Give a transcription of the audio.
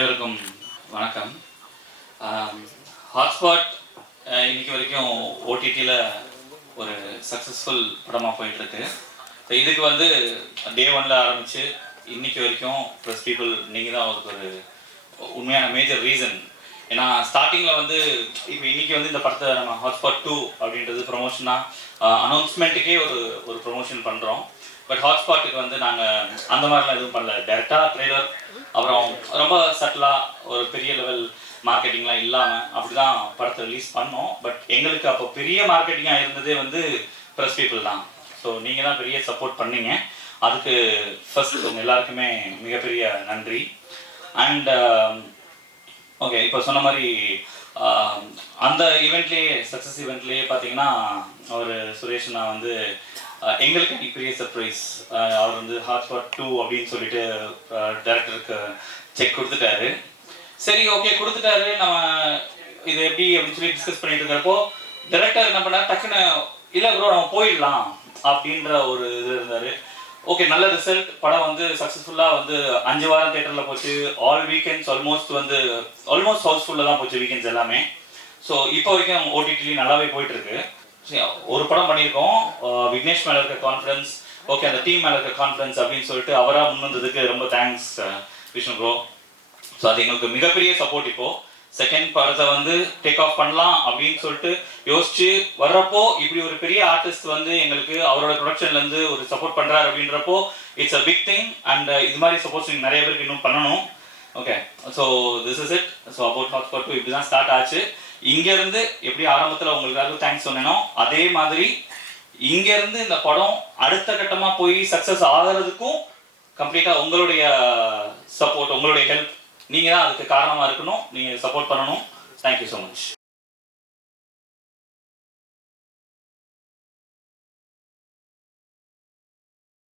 அனைவருக்கும் வணக்கம். ஹாட்ஸ்பாட் இன்னைக்கு வரைக்கும் ஓடிடியில் ஒரு சக்ஸஸ்ஃபுல் படமாக போயிட்டுருக்கு. இதுக்கு வந்து டே 1ல் ஆரம்பித்து இன்னைக்கு வரைக்கும் ப்ளஸ் பீப்புள் நீங்கள் தான் அதுக்கு ஒரு உண்மையான மேஜர் ரீசன். ஏன்னா ஸ்டார்டிங்கில் வந்து இப்போ இன்றைக்கி வந்து இந்த படத்தை நம்ம ஹாட்ஸ்பாட் 2 அப்படின்றது ப்ரொமோஷனாக அனௌன்ஸ்மெண்ட்டுக்கே ஒரு ப்ரொமோஷன் பண்ணுறோம். பட் ஹாட்ஸ்பாட்டுக்கு வந்து நாங்கள் அந்த மாதிரிலாம் எதுவும் பண்ணல. டேரெக்டாக ட்ரெய்லர் அப்புறம் ரொம்ப சட்டிலாக ஒரு பெரிய லெவல் மார்க்கெட்டிங்லாம் இல்லாமல் அப்படி தான் படத்தை ரிலீஸ் பண்ணோம். பட் எங்களுக்கு அப்போ பெரிய மார்க்கெட்டிங்காக இருந்ததே வந்து ப்ரெஸ் பீப்புள் தான். ஸோ நீங்கள் தான் பெரிய சப்போர்ட் பண்ணீங்க. அதுக்கு ஃபர்ஸ்ட் உங்கள் எல்லாருக்குமே மிகப்பெரிய நன்றி. அண்ட் ஓகே, இப்போ சொன்ன மாதிரி அந்த ஈவெண்ட்லேயே சக்ஸஸ் ஈவெண்ட்லேயே பார்த்தீங்கன்னா ஒரு சுரேஷ் நான் வந்து எங்களுக்கு பெரிய சர்ப்ரைஸ். அவர் வந்து ஹாட்ஸ்பாட் 2 அப்படின்னு சொல்லிட்டு டைரக்டருக்கு செக் கொடுத்துட்டாரு. சரி, ஓகே கொடுத்துட்டாரு. நம்ம இது எப்படி அப்படின்னு சொல்லி டிஸ்கஸ் பண்ணிட்டு இருக்கிறப்போ டைரக்டர் என்ன பண்ணார், டக்குன்னு இல்லை ப்ரோ நம்ம போயிடலாம் அப்படின்ற ஒரு இது இருந்தார். ஓகே, நல்ல ரிசல்ட். படம் வந்து சக்ஸஸ்ஃபுல்லாக வந்து 5 வாரம் தேட்டரில் போச்சு. ஆல் வீக்கெண்ட்ஸ் ஆல்மோஸ்ட் ஹவுஸ்ஃபுல்லாக தான் போச்சு வீக்கெண்ட்ஸ் எல்லாமே. ஸோ இப்போ வரைக்கும் ஓடிடிலையும் நல்லாவே போயிட்டுருக்கு. ஒரு படம் பண்ணியிருக்கோம். விக்னேஷ் மேலே இருக்க கான்ஃபிடன்ஸ், ஓகே அந்த டீம் மேலே இருக்க கான்ஃபிடன்ஸ் அப்படின்னு சொல்லிட்டு அவராக முன் வந்ததுக்கு ரொம்ப தேங்க்ஸ் விஷ்ணு ப்ரோ. ஸோ அது எங்களுக்கு மிகப்பெரிய சப்போர்ட். இப்போது செகண்ட் படத்தை வந்து டேக் ஆஃப் பண்ணலாம் அப்படின்னு சொல்லிட்டு யோசிச்சு வர்றப்போ இப்படி ஒரு பெரிய ஆர்டிஸ்ட் வந்து எங்களுக்கு அவரோட ப்ரொடக்ஷன்லேருந்து ஒரு சப்போர்ட் பண்ணுறாரு அப்படின்றப்போ it's a big thing. And இது மாதிரி சப்போஸ் நீங்கள் நிறைய பேருக்கு இன்னும் பண்ணணும். Okay, so this is it. So about hotspot 2 இப்படி தான் ஸ்டார்ட் ஆச்சு. இங்கேருந்து எப்படி ஆரம்பத்தில் உங்களுக்காக தேங்க்ஸ் சொன்னேனோ அதே மாதிரி இங்கேருந்து இந்த படம் அடுத்த கட்டமாக போய் சக்ஸஸ் ஆகிறதுக்கும் கம்ப்ளீட்டாக உங்களுடைய சப்போர்ட், உங்களுடைய ஹெல்ப், நீங்கள் தான் அதுக்கு காரணமாக இருக்கணும். நீங்கள் சப்போர்ட் பண்ணணும். Thank you so much.